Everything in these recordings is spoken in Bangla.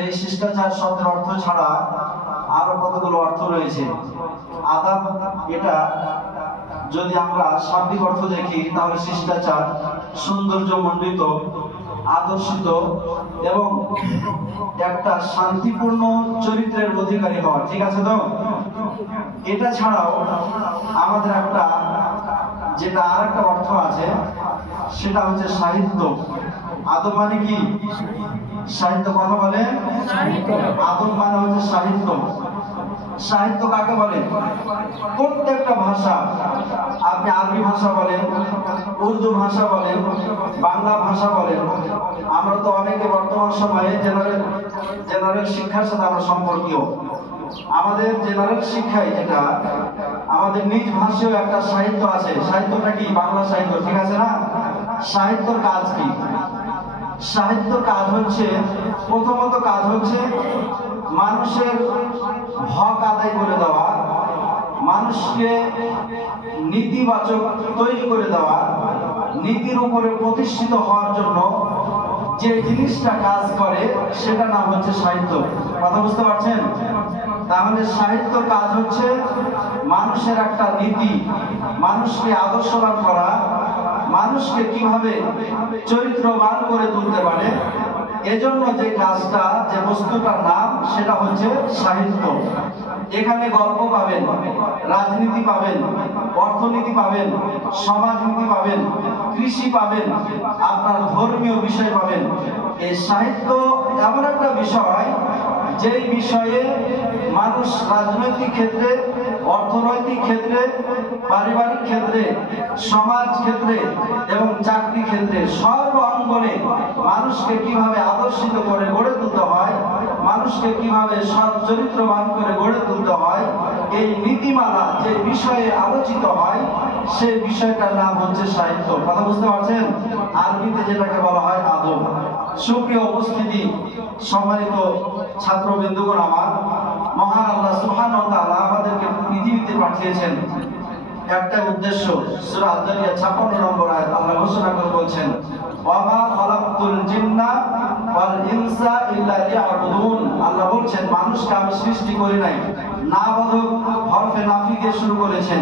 এই শিষ্টাচার শব্দের অর্থ ছাড়া আরো কতগুলো অর্থ রয়েছে। আদাব, এটা যদি আমরা শাব্দিক অর্থ দেখি তাহলে শিষ্টাচার, সৌন্দর্যমণ্ডিত, আদর্শিত এবং একটা শান্তিপূর্ণ চরিত্রের অধিকারী হওয়া। ঠিক আছে তো? এটা ছাড়াও আমাদের একটা যেটা আর একটা অর্থ আছে, সেটা হচ্ছে সাহিত্য। আদব মানে কি? সাহিত্য। কথা বলে আদব মানে হচ্ছে সাহিত্য। সাহিত্য কাকে বলে? প্রত্যেকটা ভাষা, আপনি আরবি ভাষা বলেন, উর্দু ভাষা বলেন, বাংলা ভাষা বলেন, আমরা তো অনেকে বর্তমান সময়ে জেনারেল শিক্ষার সাথে আমরা সম্পর্কীয়। আমাদের জেনারেল শিক্ষায় যেটা আমাদের নিজ ভাষায় একটা সাহিত্য আছে। সাহিত্যটা কি? বাংলা সাহিত্য। ঠিক আছে না? সাহিত্যর কাজ কি? সাহিত্যর কাজ হচ্ছে, প্রথমত কাজ হচ্ছে মানুষের হক আদায় করে দেওয়া, মানুষকে নীতিবাচক তৈরি করে দেওয়া, নীতির উপরে প্রতিষ্ঠিত হওয়ার জন্য যে জিনিসটা কাজ করে সেটা নাম হচ্ছে সাহিত্য। কথা বুঝতে পারছেন? তাহলে সাহিত্যর কাজ হচ্ছে মানুষের একটা নীতি, মানুষকে আদর্শবান করা, মানুষকে কিভাবে চরিত্রবান করে তুলতে পারে, এজন্য যে কাজটা, যে বস্তুটার নাম, সেটা হচ্ছে সাহিত্য। এখানে গল্প পাবেন, রাজনীতি পাবেন, অর্থনীতি পাবেন, সমাজনীতি পাবেন, কৃষি পাবেন, আপনার ধর্মীয় বিষয় পাবেন। এই সাহিত্য এমন একটা বিষয়, যেই বিষয়ে মানুষ রাজনৈতিক ক্ষেত্রে, অর্থনৈতিক ক্ষেত্রে, পারিবারিক ক্ষেত্রে, সমাজ ক্ষেত্রে এবং চাকরি ক্ষেত্রে সর্ব অঙ্গনে মানুষকে কিভাবে আদর্শিত করে গড়ে তুলতে হয়, মানুষকে কিভাবে সৎ চরিত্রবান করে গড়ে তুলতে হয়, এই নীতিমালা যে বিষয়ে আলোচিত হয় সেই বিষয়টার নাম হচ্ছে সাহিত্য। কথা বুঝতে পারছেন? আরবিতে যেটাকে বলা হয় আদব। সুপ্রিয় উপস্থিতি, সম্মানিত ছাত্রবৃন্দগণ, আমার মহান আল্লাহ সুবহানাহু ওয়া তাআলা আমাদেরকে পৃথিবীতে পাঠিয়েছেন একটা উদ্দেশ্য। সূরা আয-যারিয়াত 56 নম্বর আয়াত আল্লাহ ঘোষণা করে বলছেন, ওয়া মা খালাকতুল জিন্না ওয়াল ইনসা ইল্লা লিয়াবুদুন। আল্লাহ বলছেন মানুষকে আমি সৃষ্টি করি নাই। না বোধক হরফে নাফি দিয়ে শুরু করেছেন,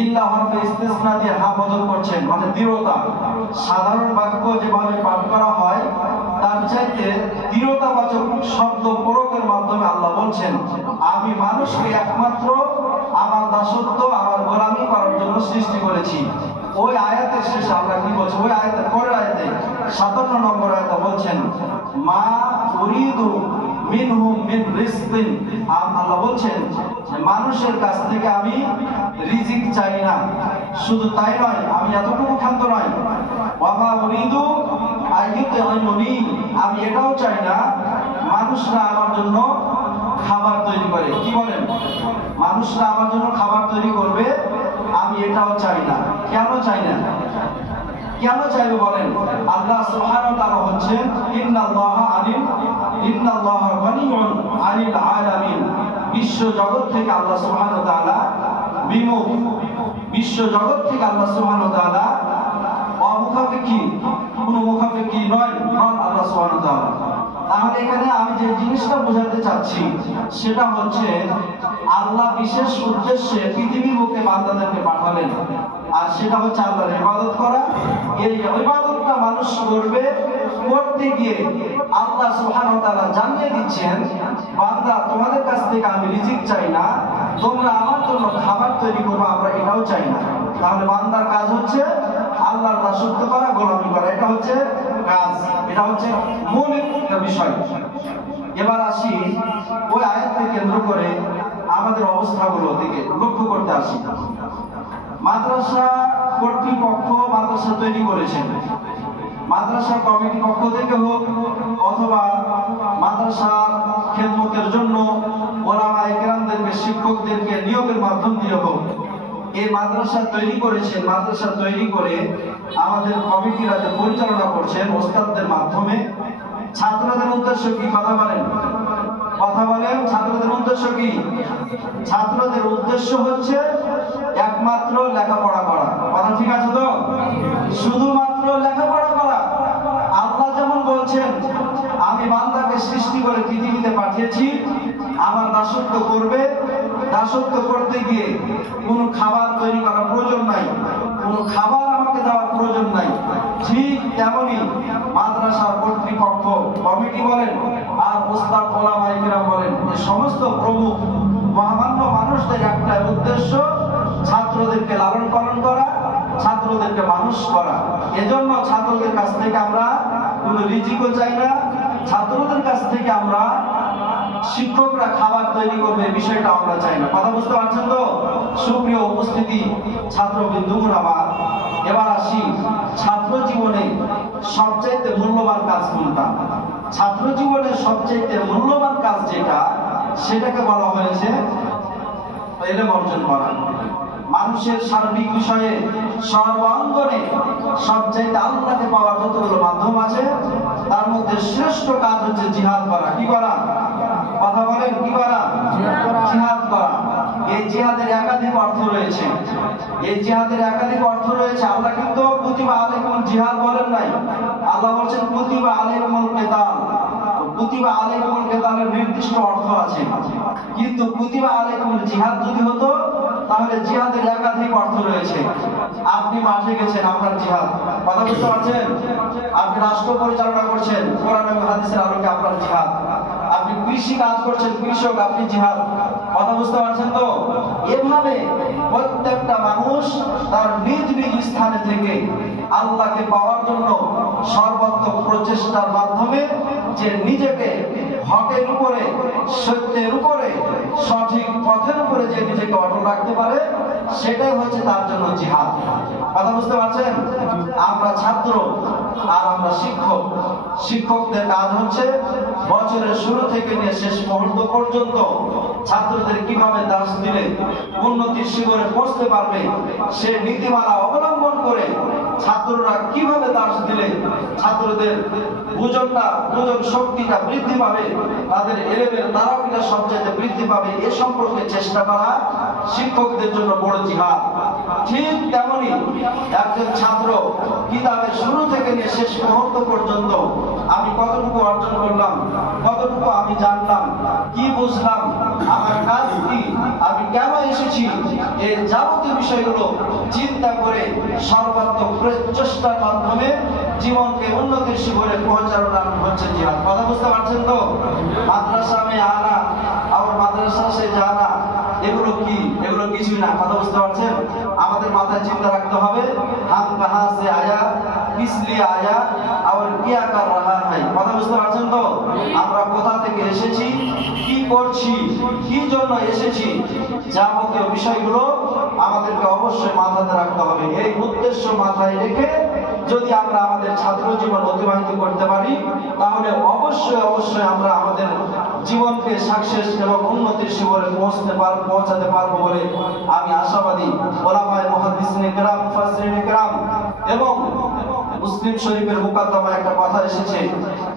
ইল্লা হরফে ইস্তিসনা দিয়ে হা বোধক করছেন, মানে দৃঢ়তা। সাধারণ বাক্য যেভাবে পাঠ করা হয় তার চাইতে দৃঢ়তাবাচক শব্দ প্রয়োগের মাধ্যমে আল্লাহ বলছেন আমি মানুষকে একমাত্র আমার দাসত্ব, আমার গোলামি করার জন্য সৃষ্টি করেছি। ওই আয়াতের শেষে আমরা কি বলছি? ওই আয়াতের পরের আয়াতে 57 নম্বর আয়াতে বলছেন মা উরিদু মিনহুম মিন রিজকিন। আল্লাহ বলছেন যে মানুষের কাছ থেকে আমি রিজিক চাই না। শুধু তাই নয়, আমি এতটুকু ক্ষান্ত নয়, ওয়া মা উরিদু আইয়ুতঈমুনি, আমি এটাও চাই না মানুষরা আমার জন্য খাবার তৈরি করে। কি বলেন? মানুষরা আমার জন্য খাবার তৈরি করবে, আমি এটাও চাই না। কেন চাই না? কেন চাইবে বলেন? আল্লাহ সুবহানাহু ওয়া তাআলা হচ্ছেন ইন্নাল্লাহা গানিয়্যুন আনিল আলামিন। বিশ্ব জগৎ থেকে আল্লাহ সুবহানাহু ওয়া তাআলা বিমুখ, বিশ্ব জগৎ থেকে আল্লাহ সুবহানাহু ওয়া তাআলা অমুখাপেক্ষী, কোনো মুখাপেক্ষী নন আল্লাহ সুবহানাহু ওয়া তাআলা। তাহলে এখানে আমি যে জিনিসটা বোঝাতে চাচ্ছি সেটা হচ্ছে আল্লাহ বিশেষ উদ্দেশ্যে পৃথিবীর বুকে বান্দাদেরকে পাঠালেন, আর সেটা হচ্ছে আল্লাহর ইবাদত করা। এই ইবাদতটা মানুষ করবে, করতে গিয়ে আল্লাহ সুবহানাহু ওয়া তাআলা জানিয়ে দিচ্ছেন বান্দা তোমাদের কাছ থেকে আমি রিজিক চাই না, তোমরা আমার জন্য খাবার তৈরি করবে, আমরা এটাও চাই না। তাহলে বান্দার কাজ হচ্ছে আল্লাহর দাসত্ব করা, গোলামি করা, এটা হচ্ছে কাজ, এটা হচ্ছে মূল একটা বিষয়। এবার আসি ওই আয়াতকে কেন্দ্র করে আমাদের অবস্থাগুলো দিকে লক্ষ্য করতে আসি। মাদ্রাসা কর্তৃপক্ষ মাদ্রাসা তৈরি করেছেন, মাদ্রাসা কমিটি পক্ষ থেকে হোক অথবা মাদ্রাসা খেদমতের জন্য ওলামায়ে কেরামদেরকে, শিক্ষকদেরকে নিয়োগের মাধ্যম দিয়ে হোক, এই মাদ্রাসা তৈরি করেছেন। মাদ্রাসা তৈরি করে আমাদের কমিটিরা যে পরিচালনা করছেন ওস্তাদদের মাধ্যমে, ছাত্রদের উদ্দেশ্য কি? কথা বলেন, কথা বলেন। ছাত্রদের উদ্দেশ্য কি? ছাত্রদের উদ্দেশ্য হচ্ছে একমাত্র লেখাপড়া করা। কথা ঠিক আছে তো? শুধুমাত্র লেখাপড়া করা। আল্লাহ যেমন বলছেন আমি বান্দাকে সৃষ্টি করে পৃথিবীতে পাঠিয়েছি আমার দাসত্ব করবে। দাসত্ব করতে গিয়ে কোনো খাবার তৈরি করার প্রয়োজন নাই, কোনো খাবার আমাকে দেওয়ার প্রয়োজন নাই। ঠিক তেমনি মাদ্রাসার কর্তৃপক্ষ, কমিটি বলেন আর ওস্তাদ ওলামায়ে কেরাম বলেন, এই সমস্ত প্রমুখ মহামান্য মানুষদের একটা উদ্দেশ্য ছাত্রদেরকে লালন পালন করা, ছাত্রদেরকে মানুষ করা। এজন্য ছাত্রদের কাছ থেকে আমরা কোনো রিজিকও চাই না, ছাত্রদের কাছ থেকে আমরা শিক্ষকরা খাবার তৈরি করবে বিষয়টা আমরা চাই না। কথা বুঝতে পারছেন তো? সুপ্রিয় উপস্থিতি ছাত্রবৃন্দুগণ আমার, এবার আসি ছাত্র জীবনে সবচাইতে মূল্যবান কাজ কোনটা? ছাত্র জীবনের সবচাইতে মূল্যবান কাজ যেটা, সেটাকে বলা হয়েছে ইলম অর্জন করা। মানুষের সার্বিক বিষয়ে সর্বাঙ্গনে সবচাইতে আল্লাহকে পাওয়ার যতগুলো মাধ্যম আছে তার মধ্যে শ্রেষ্ঠ কাজ হচ্ছে জিহাদ করা। কি করা? কথা বলেন, কি করা? জিহাদ করা। এই জিহাদের একাধিক অর্থ রয়েছে, এই জিহাদের একাধিক অর্থ রয়েছে। আল্লাহ কিন্তু কুতিবা আলাইকুমুল জিহাদ বলেন নাই, আল্লাহ বলেছেন কুতিবা আলাইকুমুল কিতাল। কুতিবা আলাইকুমুল কিতালের নির্দিষ্ট অর্থ আছে, কিন্তু কুতিবা আলাইকুমুল জিহাদ যদি হতো তাহলে জিহাদের একাধিক অর্থ রয়েছে। আপনি মাঠে গেছেন, আপনার জিহাদ। কথা বুঝতে পারছেন? আপনি রাষ্ট্র পরিচালনা করছেন, কোরআন এবং হাদিসের আলোকে আপনার জিহাদ। আপনি কৃষি কাজ করছেন, কৃষক, আপনি জিহাদ। কথা বুঝতে পারছেন তো? এভাবে প্রত্যেকটা মানুষ তার নিজ নিজ স্থানে থেকে আল্লাহকে পাওয়ার জন্য সর্বাত্মক প্রচেষ্টার মাধ্যমে যে নিজেকে হকের উপরে, সত্যের উপরে, সঠিক পথের উপরে যে নিজেকে অটল রাখতে পারে, সেটাই হচ্ছে তার জন্য জিহাদ। কথা বুঝতে পারছেন? আমরা ছাত্র আর আমরা শিক্ষক। শিক্ষকদের কাজ হচ্ছে বছরের শুরু থেকে নিয়ে শেষ মুহূর্ত পর্যন্ত ছাত্রদের কিভাবে দাস দিলে উন্নতির শিখরে পৌঁছতে পারবে সে নীতিমালা অবলম্বন করে ছাত্ররা কিভাবে দাস দিলে ছাত্রদের বুঝন শক্তিটা বৃদ্ধি পাবে, তাদের এলেমের তারাবিটা সবচেয়ে বৃদ্ধি পাবে, এ সম্পর্কে চেষ্টা করা শিক্ষকদের জন্য বড় জিহাদ। ঠিক তেমনি একজন ছাত্র কিতাবের শুরু থেকে নিয়ে শেষ মুহূর্ত পর্যন্ত আমি কতটুকু অর্জন করলাম, কতটুকু আমি জানলাম, কি বুঝলাম, আমার কাজ কি, আমি কেন এসেছি, এই যাবতীয় বিষয়গুলো চিন্তা করে সর্বাত্মক প্রচেষ্টার মাধ্যমে জীবনকে উন্নতির শিখরে পৌঁছানোর হচ্ছে জিহাদ। কথা বুঝতে পারছেন তো? মাদ্রাসা মে আনা আর মাদ্রাসা সে জানা, এগুলো কি? এগুলো কিছুই না। কথা বুঝতে পারছেন? আমাদের মাথায় চিন্তা রাখতে হবে হাম কাহা সে আয়া, কিস লিয়ে আয়া আর কিয়া কর রাহা है। কথা বুঝতে পারছেন তো? আমরা কোথা থেকে এসেছি, কি করছি, কি জন্য এসেছি, যাবতীয় বিষয়গুলো আমাদেরকে অবশ্যই মাথাতে রাখতে হবে। এই উদ্দেশ্য মাথায় রেখে যদি আমরা আমাদের ছাত্র জীবন অতিবাহিত করতে পারি তাহলে অবশ্যই আমরা আমাদের জীবনকে সাকসেস এবং উন্নতির শিখরে পৌঁছাতে পারবো বলে আমি আশাবাদী। ওলামায়ে মুহাদ্দিসিনে কেরাম, মুফাসসিরিনে কেরাম এবং মুসলিম শরীফের মুকাদ্দমায় একটা কথা এসেছে,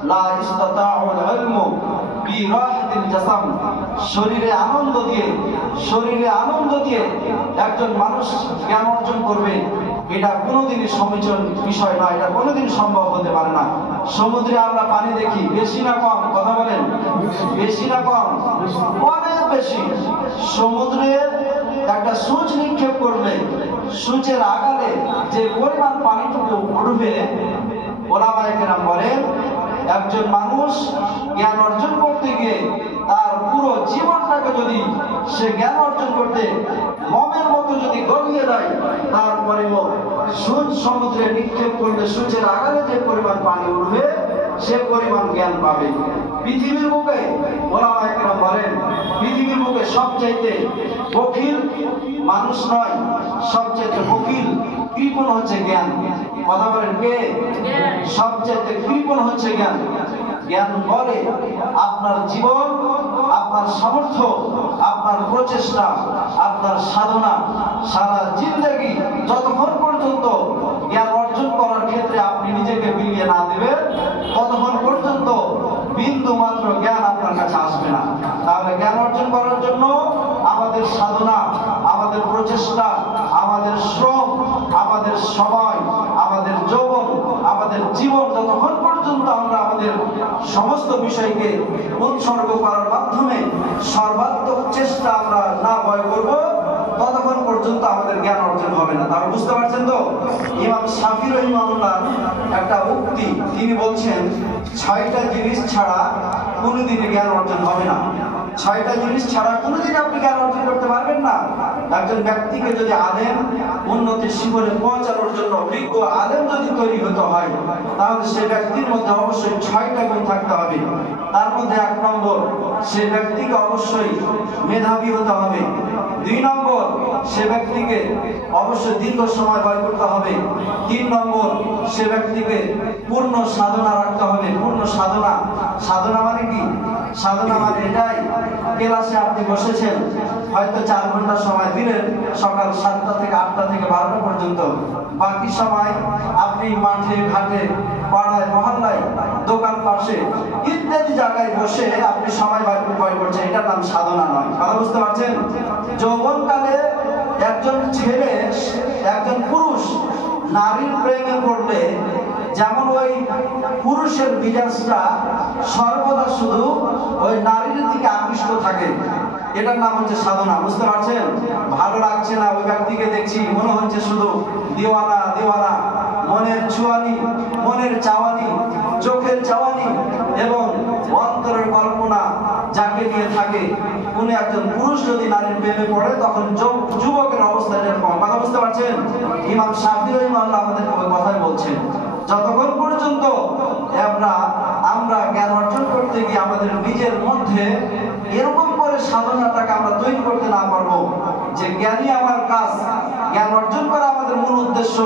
লা ইসতাতাউল ইলমু বিরাহাতিল জাসাম। শরীরে আনন্দ দিয়ে একজন মানুষ জ্ঞান অর্জন করবে, এটা কোনোদিনই সমীচীন বিষয় নয়, এটা কোনোদিন সম্ভব হতে পারে না। সমুদ্রে আমরা পানি দেখি, বেশি না কম? কথা বলেন, বেশি না কম? অনেক বেশি। সমুদ্রে একটা সূচ নিক্ষেপ করলে সূচের আগালে যে পরিমাণ পানিটুকু উঠবে, ওলামায়ে কেরাম বলেন একজন মানুষ জ্ঞান অর্জন করতে গিয়ে তার পুরো জীবনটাকে যদি সে জ্ঞান অর্জন করতে মমের মতো যদি গলিয়ে দেয়, তারপরে সূচ সমুদ্রে নিক্ষেপ করলে সূচের আগালে যে পরিমাণ পানি উঠবে সে পরিমাণ জ্ঞান পাবে। পৃথিবীর বুকে ওলামায়ে কেরাম বলেন পৃথিবীর বুকে সবচাইতে বখিল মানুষ নয়, সবচাইতে বখিল কৃপণ হচ্ছে জ্ঞান। কথা বলেন, কে? সবচাইতে কৃপণ হচ্ছে জ্ঞান। জ্ঞান বলে আপনার জীবন, আপনার সামর্থ্য, আপনার প্রচেষ্টা, আপনার সাধনা, সারা জিন্দেগি যতক্ষণ পর্যন্ত জ্ঞান অর্জন করার ক্ষেত্রে আপনি নিজেকে বিলিয়ে না দেবেন ততক্ষণ পর্যন্ত বিন্দু মাত্র জ্ঞান আপনার কাছে আসবে না। তাহলে জ্ঞান অর্জন করার জন্য আমাদের সাধনা, আমাদের প্রচেষ্টা, আমাদের শ্রম, আমাদের সময়, আমাদের যৌবন, আমাদের জীবন যতক্ষণ পর্যন্ত আমরা আমাদের সমস্ত বিষয়কে উৎসর্গ করার মাধ্যমে সর্বাত্মক চেষ্টা আমরা না ভয় করব, ততক্ষণ পর্যন্ত আমাদের জ্ঞান অর্জন হবে না। তাহলে বুঝতে পারছেন তো, ইমাম শাফি রাহিমাহুল্লাহ একটা উক্তি, তিনি বলছেন 6টা জিনিস ছাড়া কোনোদিনই জ্ঞান অর্জন হবে না। 6টা জিনিস ছাড়া কোনোদিন আপনি জ্ঞান অর্জন করতে পারবেন না। একজন ব্যক্তিকে যদি আলেম উন্নতির শিখরে পৌঁছানোর জন্য বিজ্ঞ আলেম যদি তৈরি হতে হয়, তাহলে সেই ব্যক্তির মধ্যে অবশ্যই 6টা গুণ থাকতে হবে। তার মধ্যে 1 নম্বর, সে ব্যক্তিকে অবশ্যই মেধাবী হতে হবে। 2 নম্বর, সে ব্যক্তিকে অবশ্যই দীর্ঘ সময় ব্যয় করতে হবে। 3 নম্বর, সে ব্যক্তিকে পূর্ণ সাধনা রাখতে হবে। পূর্ণ সাধনা, সাধনা মানে কি? সাধনা মানে এটাই, ক্লাসে আপনি বসেছেন, হয়তো 4 ঘন্টা সময় দিলেন, সকাল 7টা থেকে 8টা থেকে 12টা পর্যন্ত। বাকি সময় আপনি মাঠে ঘাটে, পাড়ায় মহল্লায়, দোকান পাশে ইত্যাদি জায়গায় বসে আপনি সময় ব্যয় করছেন, এটার নাম সাধনা নয়। কথা বুঝতে পারছেন? যৌবনকালে একজন ছেলে, একজন পুরুষ নারীর প্রেমে পড়লে যেমন ওই পুরুষের মেজাজটা সর্বদা শুধু ওই নারীর দিকে আকৃষ্ট থাকে, এটার নাম হচ্ছে সাধনা। বুঝতে পারছেন? ভালো লাগছে না ওই ব্যক্তিকে দেখছি, মনে হচ্ছে শুধু দিওয়ানা দিওয়ানা, মনের ছুয়ানি, মনের চাওয়ানি, চোখের চাওয়ানি এবং অন্তরের কল্পনা যাকে নিয়ে থাকে। কোন একজন পুরুষ যদি নারীর প্রেমে পড়ে, তখন যুবকের অবস্থা এরকম। কথা বুঝতে পারছেন? ইমাম শাফি রাহিমাহুল্লাহ আমাদের ওই কথাই বলছেন, যতক্ষণ পর্যন্ত আমরা জ্ঞান অর্জন করতে গিয়ে আমাদের নিজের মধ্যে এরকম করে সাধনাটাকে আমরা তৈরি করতে না পারবো যে জ্ঞানই আমার কাজ, জ্ঞান অর্জন করা আমাদের মূল উদ্দেশ্য,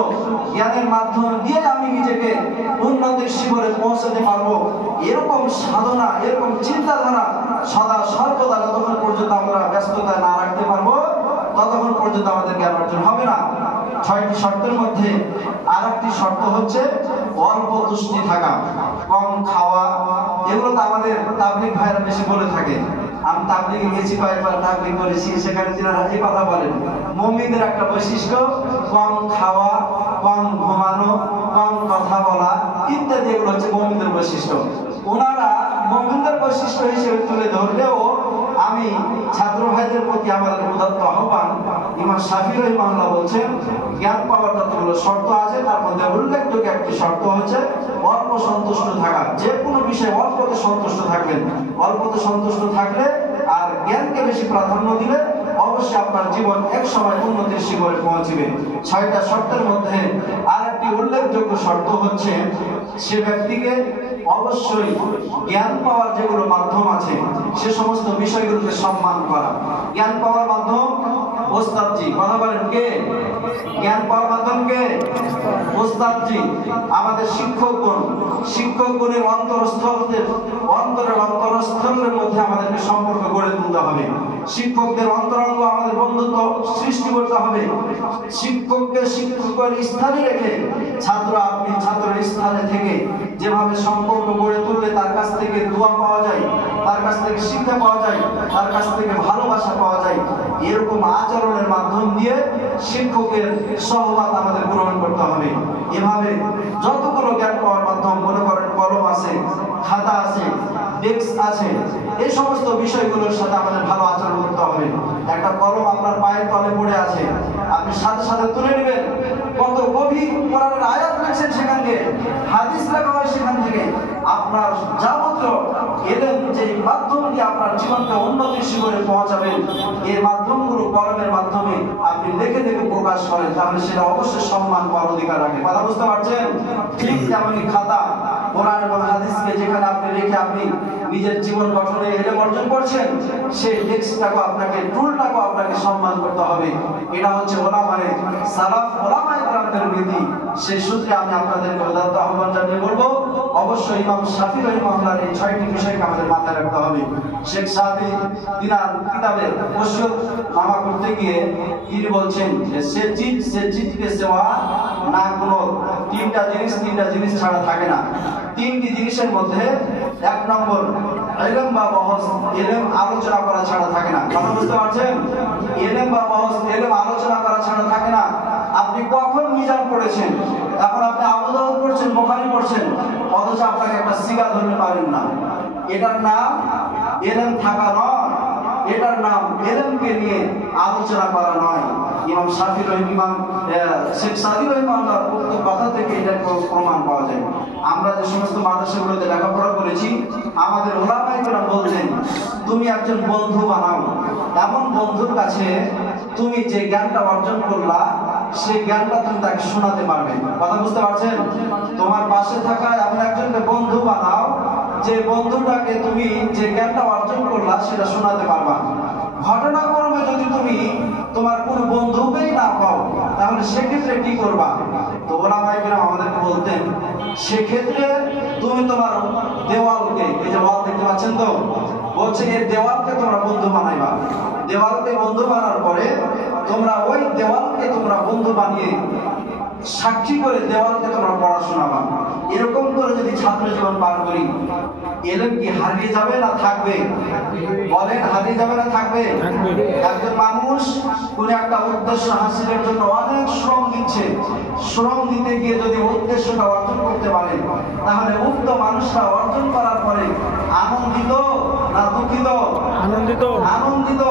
জ্ঞানের মাধ্যম দিয়ে আমি নিজেকে উন্নতির শিখরে পৌঁছাতে পারবো, এরকম সাধনা, এরকম চিন্তাধারা সদা সর্বদা যতক্ষণ পর্যন্ত আমরা ব্যস্ততা না রাখতে পারবো, ততক্ষণ পর্যন্ত আমাদের জ্ঞান অর্জন হবে না। 6টি শর্তের মধ্যে আরেকটি শর্ত হচ্ছে অল্প তুষ্টি থাকা, কম খাওয়া। এগুলো তো আমাদের তাবলীগ ভাইরা বেশি বলে থাকে। আমি তাবলীগে গেছি, কয়েকবার তাবলীগ করেছি, সেখানে তিনারা এই কথা বলেন, মুমিনদের একটা বৈশিষ্ট্য কম খাওয়া, কম ঘুমানো, কম কথা বলা ইত্যাদি, এগুলো হচ্ছে মুমিনদের বৈশিষ্ট্য। ওনারা মুমিনদের বৈশিষ্ট্য হিসেবে তুলে ধরলেও আমি ছাত্র ভাইদের প্রতি আমাদের উদাত্ত আহ্বান, ইমাম শাফি রাহিমাহুল্লাহ বলছেন জ্ঞান পাওয়ার যতগুলো শর্ত আছে তার মধ্যে উল্লেখযোগ্য একটি শর্ত হচ্ছে অল্প সন্তুষ্ট থাকা। যে কোনো বিষয়ে অল্পতে সন্তুষ্ট থাকবেন। অল্পতে সন্তুষ্ট থাকলে আর জ্ঞানকে বেশি প্রাধান্য দিলে অবশ্যই আপনার জীবন এক সময় উন্নতির শিখরে পৌঁছবে। 6টা শর্তের মধ্যে আরেকটি উল্লেখযোগ্য শর্ত হচ্ছে সে ব্যক্তিকে অবশ্যই জ্ঞান পাওয়ার যেগুলো মাধ্যম আছে সে সমস্ত বিষয়গুলোকে সম্মান করা। জ্ঞান পাওয়ার মাধ্যম ওস্তাদজি, কথা বলেন কে? জ্ঞান পাওয়ার মাধ্যম কে? ওস্তাদজি, আমাদের শিক্ষকগণ। শিক্ষকগণের অন্তরের মধ্যে আমাদেরকে সম্পর্ক গড়ে তুলতে হবে। শিক্ষকদের অন্তরঙ্গ আমাদের বন্ধুত্ব সৃষ্টি করতে হবে। শিক্ষককে শিক্ষকের স্থানে রেখে আপনি ছাত্রের স্থানে থেকে যেভাবে সম্পর্ক গড়ে তুললে তার কাছ থেকে দোয়া পাওয়া যায়, তার কাছ থেকে শিক্ষা পাওয়া যায়, তার কাছ থেকে ভালোবাসা পাওয়া যায়, এরকম আচরণের মাধ্যম দিয়ে শিক্ষকের সহমত আমাদের গ্রহণ করতে হবে। এভাবে যতগুলো জ্ঞান পাওয়ার মাধ্যম, মনে করেন কলম আছে, খাতা আছে, ডেস্ক আছে, এই সমস্ত বিষয়গুলোর সাথে আমাদের ভালো আচরণ করতে হবে। একটা কলম আপনার পায়ের তলে পড়ে আছে, আপনি সাথে সাথে তুলে নেবেন। কত গভীর কোরআনের আয়াত রয়েছেন সেখান থেকে, হাদিস লেখা হয় সেখান থেকে। আপনার যাবতীয় এলেম যে মাধ্যম দিয়ে আপনার জীবনকে উন্নতির শিখরে পৌঁছাবেন, এই মাধ্যমগুলো কলমের মাধ্যমে আপনি দেখে দেখে প্রকাশ করেন, তাহলে সেটা অবশ্যই সম্মান পাওয়ার অধিকার রাখে। কথা বুঝতে পারছেন? ঠিক তেমনই খাতা, কোরআন এবং হাদিসকে যেখানে আপনি রেখে আপনি নিজের জীবন গঠনে এলেম অর্জন করছেন, সেই ডেস্কটাকে আপনাকে, টুলটাকে আপনাকে সম্মান করতে হবে। এটা হচ্ছে ওলামায়ে সালাফ, ওলামায়ে কেরামদের নীতি। সেই সূত্রে আমি আপনাদেরকে উদাত্ত আহ্বান জানিয়ে বলবো, অবশ্যই ইমাম শাফি রাহিমাহুল্লাহর এই 6টি বিষয়কে আমাদের মাথায় রাখতে হবে। শেখ সাদি তিনার কিতাবে ওসিয়ত নামা করতে গিয়ে তিনি বলছেন যে সে চিজকে সেবা না, কোনো তিনটা জিনিস ছাড়া থাকে না। 3টি জিনিসের মধ্যে 1 নম্বর ইলম বা বহস, ইলম আলোচনা করা ছাড়া থাকে না। কথা বুঝতে পারছেন? ইলম বা বহস, ইলম আলোচনা করা ছাড়া থাকে না। আপনি কখন মিজান পড়েছেন, এখন আপনি আবু দাউদ পড়ছেন, বুখারী পড়ছেন, অথচ আপনাকে একটা সিগা ধরতে পারেন না। এটার নাম ইলম থাকা নয়, এটার নাম ইলমকে নিয়ে আলোচনা করা নয়। ইমাম শাফি ইমাম শেখ সাদি রহিমাহুল্লাহ উক্ত কথা থেকে এটা প্রমাণ পাওয়া যায়। আমরা যে সমস্ত মাদ্রাসাগুলোতে লেখাপড়া করেছি, আমাদের ওলামায়ে কেরাম বলছেন, তুমি একজন বন্ধু বানাও, এমন বন্ধুর কাছে তুমি যে জ্ঞানটা অর্জন করলা সেই জ্ঞানটা তুমি তাকে শোনাতে পারবে। কথা বুঝতে পারছেন? তোমার পাশে থাকা এমন একজনকে বন্ধু বানাও যে বন্ধুটাকে তুমি যে জ্ঞানটা অর্জন করলা সেটা শোনাতে পারবা। ঘটনাক্রমে যদি তুমি তোমার কোনো বন্ধুকেই না পাও, তাহলে সেক্ষেত্রে কি করবা? তো ওলামায়ে কেরাম আমাদেরকে বলতেন, সেক্ষেত্রে তুমি তোমার দেওয়ালকে, এই যে ওয়াল দেখতে পাচ্ছেন তো, বলছে এই দেওয়ালকে তোমরা বন্ধু বানাইবা। দেওয়ালকে বন্ধু বানার পরে তোমরা ওই দেওয়ালকে তোমরা বন্ধু বানিয়ে সাক্ষী করে দেওয়ালকে তোমরা পড়াশোনা বা এরকম করে যদি ছাত্র জীবন পার করি, ইলম কি হারিয়ে যাবে না থাকবে? বলেন, হারিয়ে যাবে না থাকবে? একজন মানুষ কোন একটা উদ্দেশ্য হাসিলের জন্য অনেক শ্রম দিচ্ছে, শ্রম দিতে গিয়ে যদি উদ্দেশ্যটা অর্জন করতে পারে, তাহলে উক্ত মানুষটা অর্জন করার পরে আনন্দিত না দুঃখিত? আনন্দিত। আনন্দিত।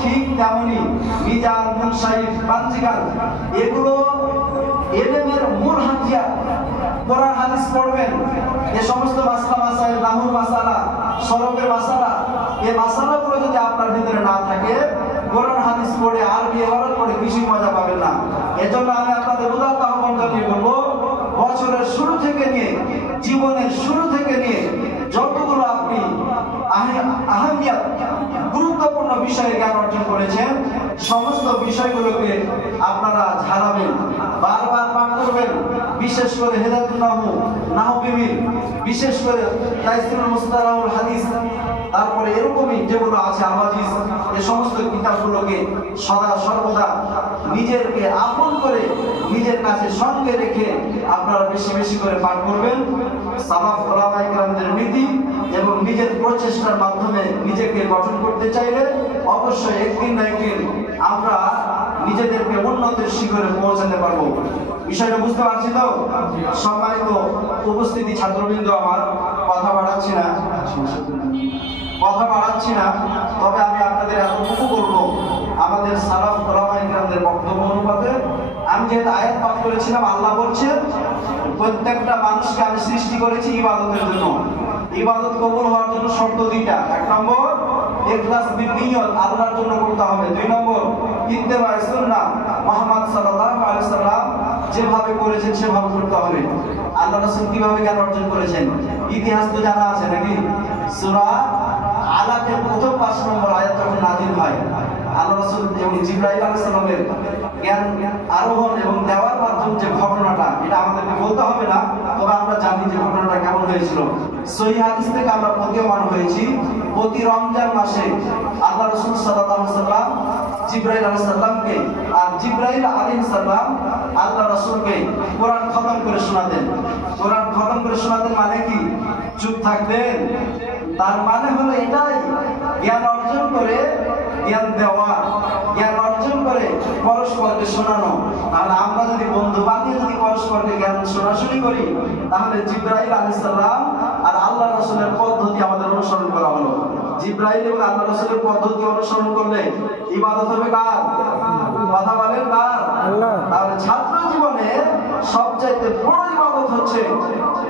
ঠিক তেমনি মিজান, মুনসাইফ, পাঞ্জিগান এগুলো ইলমের মূল হাতিয়ার। কোরআন হাদিস পড়বেন, এই সমস্ত মাসলা মাসাইল, নাহুর মাসালা, সরফের মাসালা, এই মাসালাগুলো যদি আপনার ভিতরে না থাকে, কোরআন হাদিস পড়ে আরবি ইবারত পড়ে কিছুই মজা পাবেন না। এজন্য আমি আপনাদের উদাত্ত আহ্বান জানিয়ে বলবো, বছরের শুরু থেকে নিয়ে জীবনের শুরু থেকে নিয়ে যতগুলো আপনি আহমিয়ত গুরুত্বপূর্ণ বিষয়ে জ্ঞান অর্জন করেছেন, সমস্ত বিষয়গুলোকে আপনারা ঝাড়াবেন, বারবার পাঠ করবেন। বিশেষ করে হেদায়াতুন নাহু বিবির, বিশেষ করে তাইসিরুল মুস্তালাহুল হাদিস, তারপরে এরকমই যেগুলো আছে আওয়াজিজ, এই সমস্ত কিতাবগুলোকে সদা সর্বদা নিজেকে আপন করে নিজের কাছে সঙ্গে রেখে আপনারা বেশি বেশি করে পাঠ করবেন। সালাফ ওলামায়ে কেরামদের নীতি এবং নিজের প্রচেষ্টার মাধ্যমে নিজেকে গঠন করতে চাইলে অবশ্যই একদিন না একদিন আমরা নিজেদেরকে উন্নতির শিখরে পৌঁছাতে পারবো। বিষয়টা বুঝতে পারছি তো? সম্মানিত উপস্থিতি ছাত্রবৃন্দ, আমার কথা বাড়াচ্ছি না, তবে আমি আপনাদের এতটুকু বলবো, আমাদের সালাফ ওলামায়ে কেরামদের বক্তব্য অনুপাতে আমি যেহেতু আয়াত পাঠ করেছিলাম, আল্লাহ বলছেন প্রত্যেকটা মানুষকে আমি সৃষ্টি করেছি ইবাদতের জন্য। ইবাদত কবুল হওয়ার জন্য শর্ত দুইটা। এক নম্বর, ইখলাস বিনিয়ত আল্লাহর জন্য করতে হবে। দুই নম্বর, ইত্তেবা সুন্নাহ, মুহাম্মদ সাল্লাল্লাহু আলাইহি সাল্লাম যেভাবে করেছেন সেভাবে করতে হবে। আল্লাহ রাসূল কিভাবে জ্ঞান অর্জন করেছেন ইতিহাস তো জানা আছে নাকি? সূরা আলাকের প্রথম 5 নম্বর আয়াত যখন নাযিল হয়, আল্লাহ রাসূল এবং জিবরাইল আলাইহিস সালামের জ্ঞান আরোহণ এবং দেওয়ার মাধ্যমে যে ঘটনাটা, এটা আমাদেরকে বলতে হবে না, তবে আমরা জানি যে ঘটনাটা কেমন হয়েছিল। সহিহ হাদিস থেকে আমরা প্রতীয়মান হয়েছি, প্রতি রমজান মাসে আল্লাহ রাসূল সাল্লাল্লাহু আলাইহি সাল্লাম জিবরাইল আলাইহিস সালামকে, আর জিবরাইল আলাইহিস সালাম আল্লাহ রাসূলকে কোরআন খতম করে শোনাতেন। কোরআন খতম করে শোনাতেন মানে কি? চুপ থাকতেন। তার মানে হলো এটাই, জ্ঞান অর্জন করে জ্ঞান দেওয়া, জ্ঞান অর্জন করে পরস্পরকে শোনানো। তাহলে আমরা যদি বন্ধু বানিয়ে যদি পরস্পরকে জ্ঞান শোনাশুনি করি, তাহলে জিবরাইল আলাইহিস সালাম আর আল্লাহ রাসূলের পদ্ধতি আমাদের অনুসরণ করা হলো। জিবরাইল এবং আল্লাহ রাসূলের পদ্ধতি অনুসরণ করলে ইবাদত হবে কার? কথা বলেন, কার? আল্লাহ। তাহলে ছাত্র জীবনে সবচাইতে বড় ইবাদত হচ্ছে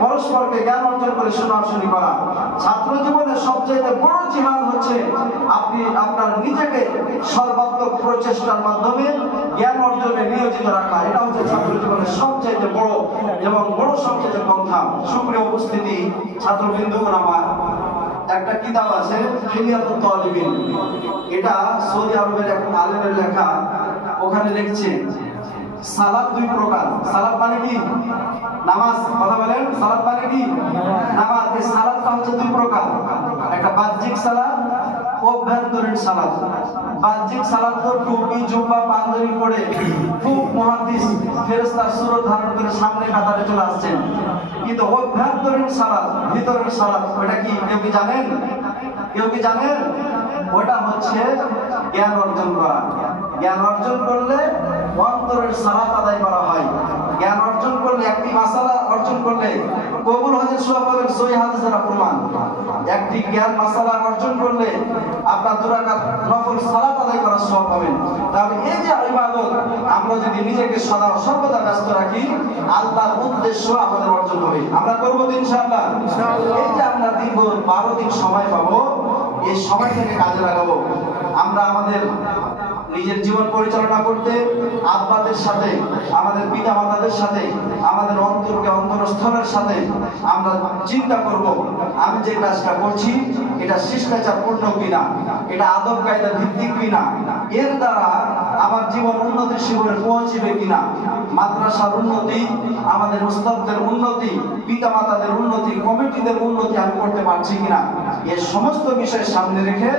পরস্পরকে জ্ঞান অর্জন করে শোনাশুনি করা। ছাত্র জীবনের সবচাইতে বড় জিহাদ হচ্ছে আপনি আপনার নিজেকে সর্বাত্মক প্রচেষ্টার মাধ্যমে জ্ঞান অর্জনে নিয়োজিত রাখা। এটা হচ্ছে ছাত্র জীবনের সবচাইতে বড় এবং বড় সবচাইতে পন্থা। সুপ্রিয় উপস্থিতি ছাত্রবৃন্দগণ, আমার একটা কিতাব আছে হিলিয়াতুত তালিবিন, এটা সৌদি আরবের এক আলেমের লেখা। ওখানে লিখছে সালাত দুই প্রকার। সালাত মানে কি? নামাজ। কথা বলেন, সালাত মানে কি? নামাজ। এই সালাতটা হচ্ছে দুই প্রকার, একটা বাহ্যিক সালাত, অভ্যন্তরীণ সালাত। বাহ্যিক সালাত তো টুপি, জুব্বা, পাঞ্জাবি পরে খুব মুহাদ্দিস ফেরেশতার সুরত ধারণ করে সামনে কাতারে চলে আসছেন। কিন্তু অভ্যন্তরীণ সালাত, ভিতরের সালাত, ওটা কি কেউ কি জানেন? কেউ কি জানেন? ওটা হচ্ছে জ্ঞান অর্জন করা। জ্ঞান অর্জন করলে অন্তরের সালাত আদায় করা হয়। জ্ঞান অর্জন করলে, একটি মাসালা অর্জন করলে কবুল হজের সওয়াব পাবেন, সহিহ হাদিস দ্বারা প্রমাণ। একটি জ্ঞান মাসালা অর্জন করলে আপনার 2 রাকাত নফল সালাত আদায় করার সওয়াব পাবেন। তাহলে এই যে ইবাদত, আমরা যদি নিজেকে সদা সর্বদা ব্যস্ত রাখি, আল্লাহর উদ্দেশ্য আমাদের অর্জন হবে। আমরা করব ইনশাআল্লাহ। এই যে আমরা দীর্ঘ 12 দিন সময় পাবো, এই সময়টাকে কাজে লাগাবো। আমরা আমাদের নিজের জীবন পরিচালনা করতে আব্বাদের সাথে, আমাদের পিতা মাতাদের সাথে, আমাদের অন্তরকে অন্তরস্থলের সাথে আমরা চিন্তা করব, আমি যে কাজটা করছি এটা শিষ্টাচারপূর্ণ কিনা, এটা আদব কায়দা ভিত্তিক কিনা, এর দ্বারা আমার জীবন উন্নতির শিখরে পৌঁছবে কিনা, মাদ্রাসার উন্নতি, আমাদের উস্তাদদের উন্নতি, পিতা মাতাদের উন্নতি, কমিটিদের উন্নতি আমি করতে পারছি কিনা, এই সমস্ত বিষয় সামনে রেখে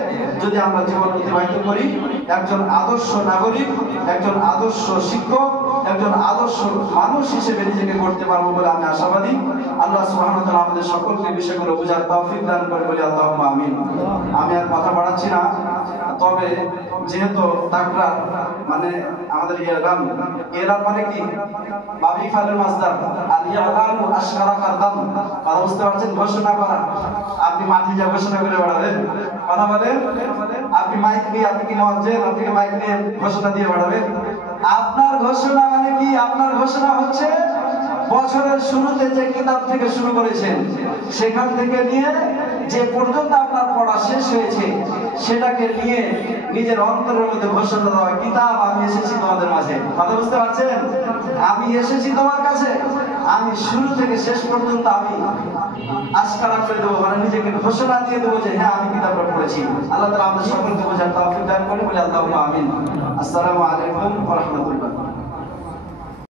যদি আমরা জীবন অতিবাহিত করি, একজন আদর্শ নাগরিক, একজন আদর্শ শিক্ষক, একজন আদর্শ মানুষ হিসেবে নিজেকে করতে পারবো বলে আমি আশাবাদী। আল্লাহ সুবহানাহু ওয়া তাআলা আমাদের সকলকে বিষয়গুলো বোঝার তৌফিক দান করে বলি আল্লাহুম্মা আমিন। আমি আর কথা বাড়াচ্ছি না, তবে যেহেতু তাকরা মানে আমাদের ইলাম, ইলাম মানে কি? বাবি ফালের মাসদার, আর ইলাম আশকারা কারদাম, কথা বুঝতে পারছেন? ঘোষণা করা। আপনি মাঠে যা ঘোষণা করে বেড়াবেন, কথা বলেন, আপনি মাইক নিয়ে, আপনি কি মুয়াজ্জিন, আপনি কি মাইক নিয়ে ঘোষণা দিয়ে বেড়াবেন? আপনার ঘোষণা মানে কি? আপনার ঘোষণা হচ্ছে বছরের শুরুতে যে কিতাব থেকে শুরু করেছেন, সেখান থেকে নিয়ে যে পর্যন্ত আপনার পড়া শেষ হয়েছে, সেটাকে নিয়ে নিজের অন্তরের মধ্যে ঘোষণা দেওয়া, কিতাব আমি এসেছি তোমাদের মাঝে। কথা বুঝতে পারছেন? আমি এসেছি তোমার কাছে, আমি শুরু থেকে শেষ পর্যন্ত আমি আশকারা করে দেবো, মানে নিজেকে ঘোষণা দিয়ে দেবো যে হ্যাঁ আমি কিতাবটা পড়েছি। আল্লাহ তাআলা আমাদের সকলকে বোঝার তৌফিক দান করে বলে আল্লাহুম্মা আমিন। আসসালামু আলাইকুম ওয়া রাহমাতুল্লাহ।